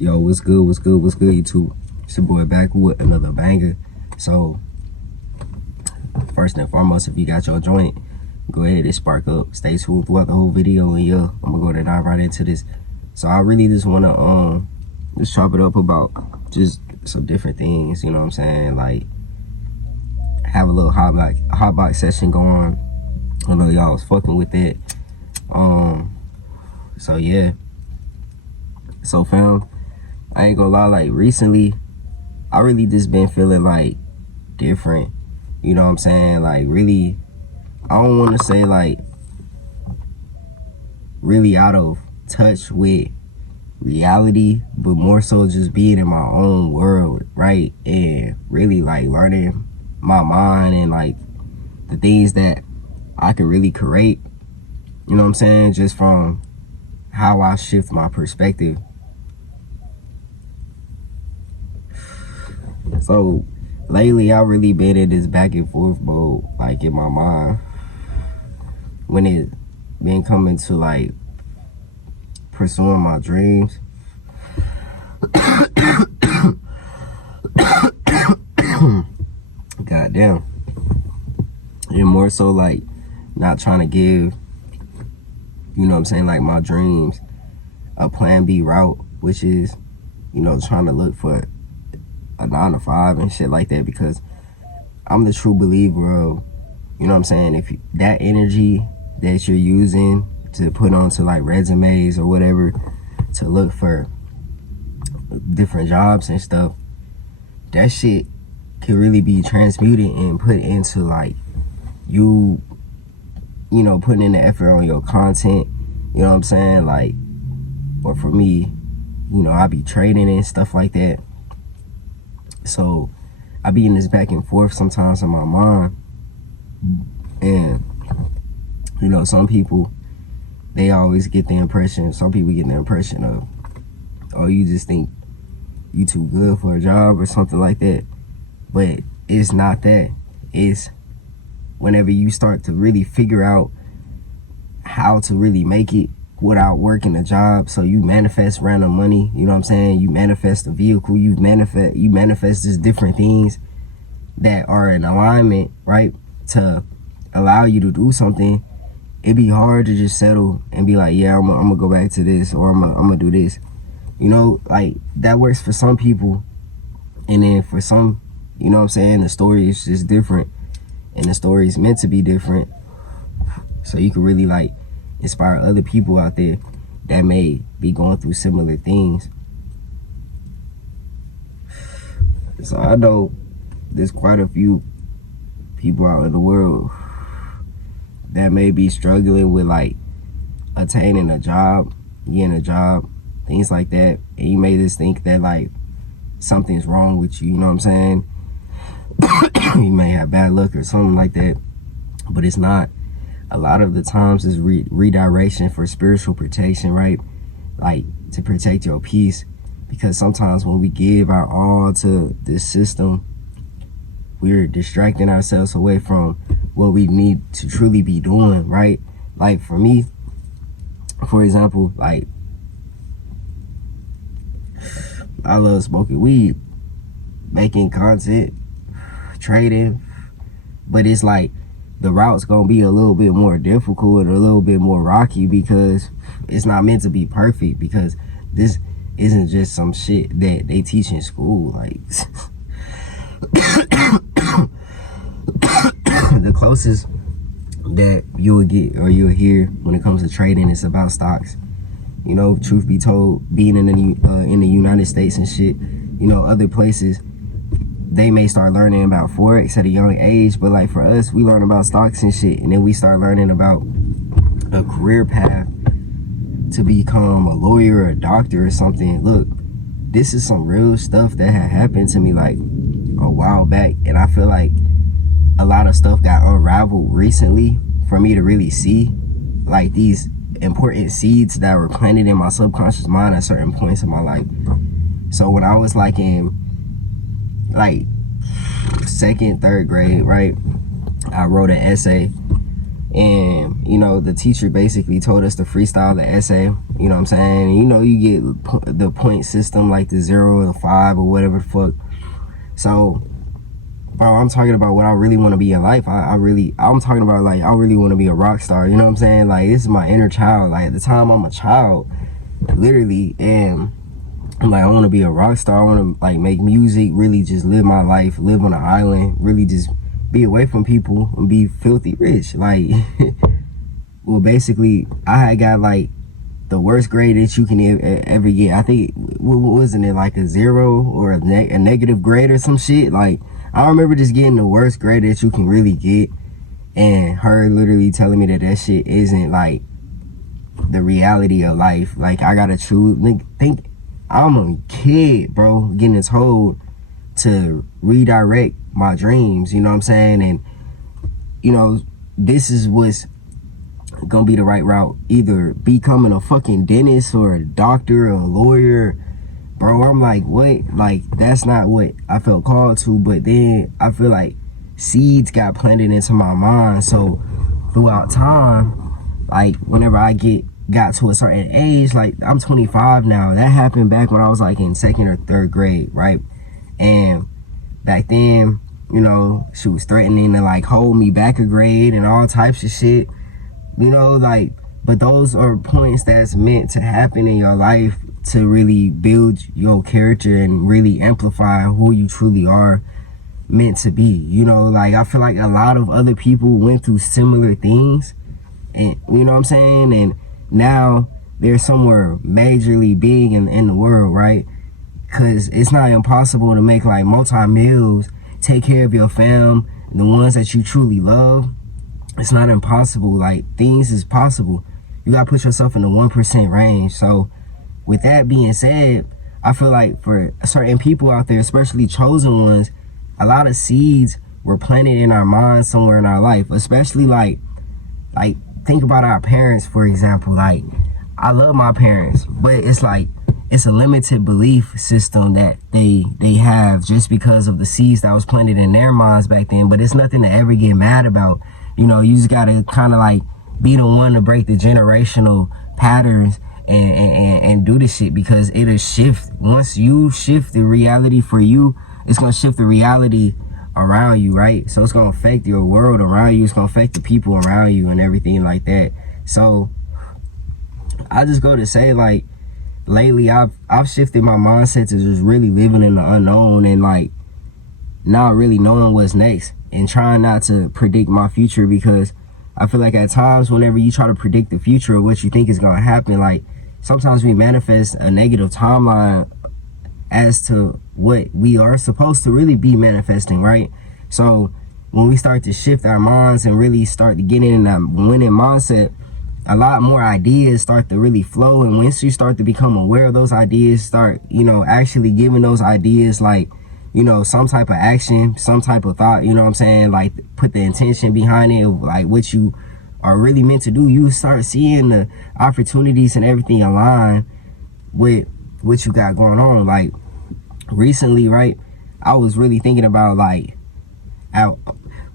Yo, what's good, YouTube? It's your boy back with another banger. So, first and foremost, if you got your joint, go ahead and spark up. Stay tuned throughout the whole video, and yeah, I'm gonna go to dive right into this. So, I really just wanna just chop it up about just some different things, you know what I'm saying? Like, have a little hotbox session going. I know y'all was fucking with it. So yeah. So fam, I ain't gonna lie, like recently, I really just been feeling like different. You know what I'm saying? Like really, I don't want to say like really out of touch with reality, but more so just being in my own world, right? And really like learning my mind and like the things that I can really create. You know what I'm saying? Just from how I shift my perspective. So lately I really been in this back and forth mode, like in my mind, when it been coming to like pursuing my dreams. Goddamn. And more so like not trying to give, you know what I'm saying, like my dreams a plan B route, which is, you know, trying to look for a 9 to 5 and shit like that, because I'm the true believer of, you know what I'm saying, if that energy that you're using to put onto like resumes or whatever to look for different jobs and stuff, that shit can really be transmuted and put into like you know, putting in the effort on your content, you know what I'm saying? Like, or for me, you know, I be trading and stuff like that. So I be in this back and forth sometimes in my mind. And, you know, some people, they always get the impression, some people get the impression of, oh, you just think you too good for a job or something like that. But it's not that. It's whenever you start to really figure out how to really make it without working a job. So you manifest random money, you know what I'm saying? You manifest a vehicle, you manifest just different things that are in alignment, right? To allow you to do something. It'd be hard to just settle and be like, yeah, I'm gonna go back to this, or I'm gonna do this. You know, like that works for some people. And then for some, you know what I'm saying, the story is just different. And the story is meant to be different. So you can really like inspire other people out there that may be going through similar things. So I know there's quite a few people out in the world that may be struggling with like attaining a job, getting a job, things like that. And you may just think that like something's wrong with you know what I'm saying? You may have bad luck or something like that, but it's not. A lot of the times it's redirection for spiritual protection, right? Like to protect your peace, because sometimes when we give our all to this system, we're distracting ourselves away from what we need to truly be doing, right? Like for me, for example, like I love smoking weed, making content, trading, but it's like the route's gonna be a little bit more difficult and a little bit more rocky, because it's not meant to be perfect, because this isn't just some shit that they teach in school. Like the closest that you will get or you'll hear when it comes to trading is about stocks. You know, truth be told, being in the United States and shit, you know, other places, they may start learning about Forex at a young age, but like for us, we learn about stocks and shit, and then we start learning about a career path to become a lawyer or a doctor or something. Look, this is some real stuff that had happened to me like a while back, and I feel like a lot of stuff got unraveled recently for me to really see like these important seeds that were planted in my subconscious mind at certain points in my life. So when I was like in like 2nd, 3rd grade, right, I wrote an essay And you know, the teacher basically told us to freestyle the essay. You know what I'm saying? You know, you get the point system, like the 0 or 5 or whatever the fuck. So bro, I'm talking about what I really want to be in life. I'm talking about, like, I really want to be a rock star. You know what I'm saying? Like, this is my inner child. Like, at the time, I'm a child, literally. And I'm like, I want to be a rock star. I want to, like, make music, really just live my life, live on an island, really just be away from people and be filthy rich. Like, well, basically, I had got, like, the worst grade that you can ever get. I think, what wasn't it, like a 0 or a negative grade or some shit? Like, I remember just getting the worst grade that you can really get, and her literally telling me that that shit isn't, like, the reality of life. Like, I gotta choose. Think I'm a kid, bro, getting told to redirect my dreams. You know what I'm saying? And you know, this is what's gonna be the right route. Either becoming a fucking dentist or a doctor or a lawyer. Bro, I'm like, what? Like, that's not what I felt called to. But then I feel like seeds got planted into my mind. So throughout time, like, whenever I got to a certain age, like, I'm 25 now. That happened back when I was like in 2nd or 3rd grade, right? And back then, you know, she was threatening to, like, hold me back a grade and all types of shit. You know, like, but those are points that's meant to happen in your life to really build your character and really amplify who you truly are meant to be. You know, like, I feel like a lot of other people went through similar things, and you know what I'm saying, and now they're somewhere majorly big in the world, right? Because it's not impossible to make, like, multi-meals, take care of your fam, the ones that you truly love. It's not impossible. Like, things is possible. You gotta put yourself in the 1% range. So with that being said, I feel like for certain people out there, especially chosen ones, a lot of seeds were planted in our minds somewhere in our life. Especially like think about our parents, for example. Like, I love my parents, but it's like, it's a limited belief system that they have just because of the seeds that was planted in their minds back then. But it's nothing to ever get mad about. You know, you just gotta kind of like be the one to break the generational patterns and do the shit, because it'll shift. Once you shift the reality for you, it's gonna shift the reality around you, right? So it's gonna affect your world around you. It's gonna affect the people around you and everything like that. So I just go to say, like, lately I've shifted my mindset to just really living in the unknown and, like, not really knowing what's next and trying not to predict my future, because I feel like at times whenever you try to predict the future or what you think is going to happen, like, sometimes we manifest a negative timeline as to what we are supposed to really be manifesting, right? So when we start to shift our minds and really start to get in that winning mindset, a lot more ideas start to really flow. And once you start to become aware of those ideas, start, you know, actually giving those ideas, like, you know, some type of action, some type of thought, you know what I'm saying? Like, put the intention behind it, like what you are really meant to do. You start seeing the opportunities and everything align with what you got going on. Like, recently, right, I was really thinking about, like,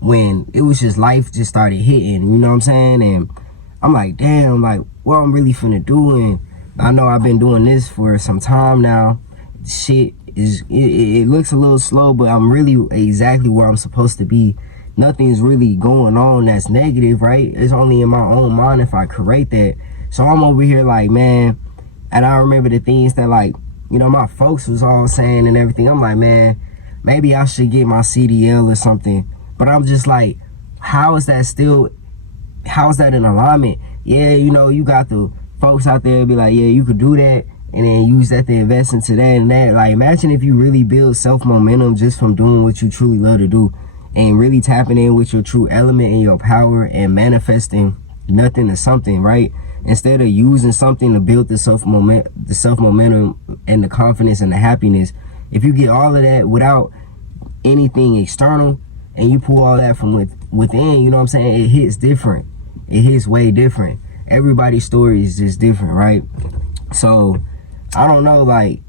when it was just life just started hitting, you know what I'm saying? And I'm like, damn, like, what I'm really finna do. And I know I've been doing this for some time now. Shit is, it looks a little slow, but I'm really exactly where I'm supposed to be. Nothing's really going on that's negative, right? It's only in my own mind if I create that. So I'm over here like, man, and I remember the things that, like, you know, my folks was all saying and everything. I'm like, man, maybe I should get my CDL or something. But I'm just like, how is that in alignment? Yeah, you know, you got the folks out there be like, yeah, you could do that, and then use that to invest into that and that. Like, imagine if you really build self-momentum just from doing what you truly love to do, and really tapping in with your true element and your power and manifesting nothing to something, right? Instead of using something to build the self-momentum and the confidence and the happiness. If you get all of that without anything external, and you pull all that from within, you know what I'm saying? It hits different. It hits way different. Everybody's story is just different, right? So I don't know, like,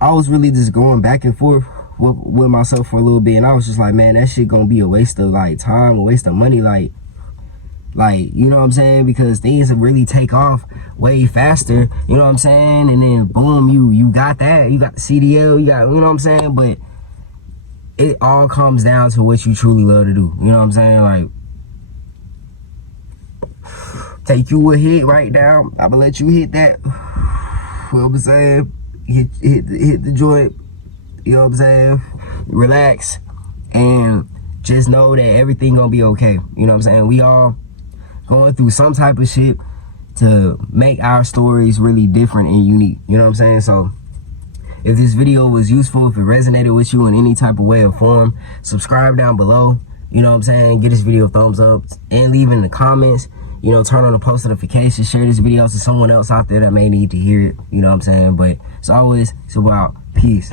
I was really just going back and forth with myself for a little bit, and I was just like, man, that shit gonna be a waste of, like, time, a waste of money. Like, Like, you know what I'm saying? Because things really take off way faster, you know what I'm saying? And then boom, you got that, you got the CDL, you got, you know what I'm saying? But it all comes down to what you truly love to do, you know what I'm saying? Like, take you a hit right now, I'm gonna let you hit that, you know what I'm saying? Hit the joint, you know what I'm saying? Relax, and just know that everything gonna be okay, you know what I'm saying? We all going through some type of shit to make our stories really different and unique, you know what I'm saying? So if this video was useful, if it resonated with you in any type of way or form, subscribe down below, you know what I'm saying? Give this video a thumbs up and leave in the comments, you know, turn on the post notifications, share this video to someone else out there that may need to hear it, you know what I'm saying? But as always, it's about peace.